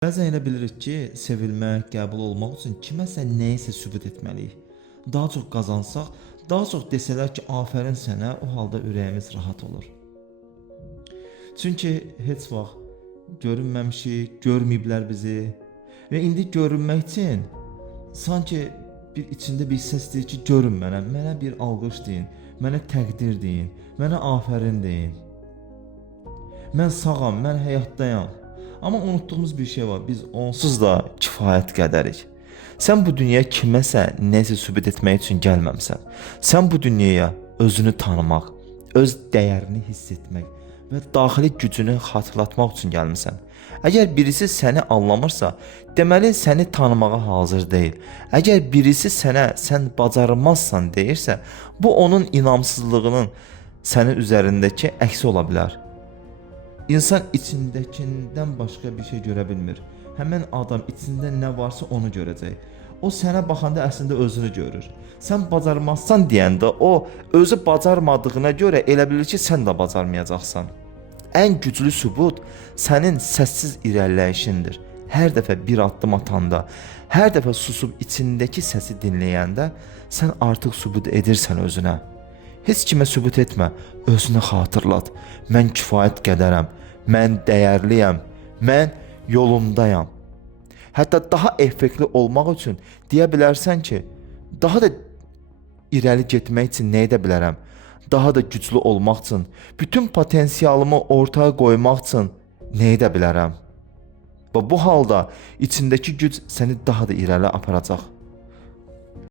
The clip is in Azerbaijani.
Bəzən elə bilirik ki, sevilmək, qəbul olmaq üçün kiməsə nəyisə sübut etməliyik. Daha çox qazansaq, daha çox desələr ki, afərin sənə, o halda ürəyimiz rahat olur. Çünki heç vaxt görünməmişik, görməyiblər bizi və indi görünmək üçün sanki içində bir səs deyir ki, görün mənə bir alqış deyin, mənə təqdir deyin, mənə afərin deyin. Mən sağam, mən həyatdayam. Amma unutduğumuz bir şey var. Biz onsuz da kifayət qədərik. Sən bu dünyaya kiməsə nəsə sübut etmək üçün gəlməmisən. Sən bu dünyaya özünü tanımaq, öz dəyərini hiss etmək və daxili gücünü xatırlatmaq üçün gəlmisən. Əgər birisi səni anlamırsa, deməli səni tanımağa hazır deyil. Əgər birisi sənə sən bacarmazsan deyirsə, bu onun inamsızlığının sənin üzərindəki əksi ola bilər. İnsan içindəkindən başqa bir şey görə bilmir. Həmin adam içində nə varsa onu görəcək. O sənə baxanda əslində özünü görür. Sən bacarmazsan deyəndə o özü bacarmadığına görə elə bilir ki, sən də bacarmayacaqsan. Ən güclü sübut sənin səssiz irəliləyişindir. Hər dəfə bir addım atanda, hər dəfə susub içindəki səsi dinləyəndə sən artıq sübut edirsən özünə. Heç kimə sübut etmə, özünü xatırlat. Mən kifayət qədərəm, mən dəyərliyəm, mən yolumdayam. Hətta daha effektli olmaq üçün deyə bilərsən ki, daha da irəli getmək üçün nə edə bilərəm? Daha da güclü olmaq üçün, bütün potensialımı ortaya qoymaq üçün nə edə bilərəm? Və bu halda içindəki güc səni daha da irəli aparacaq.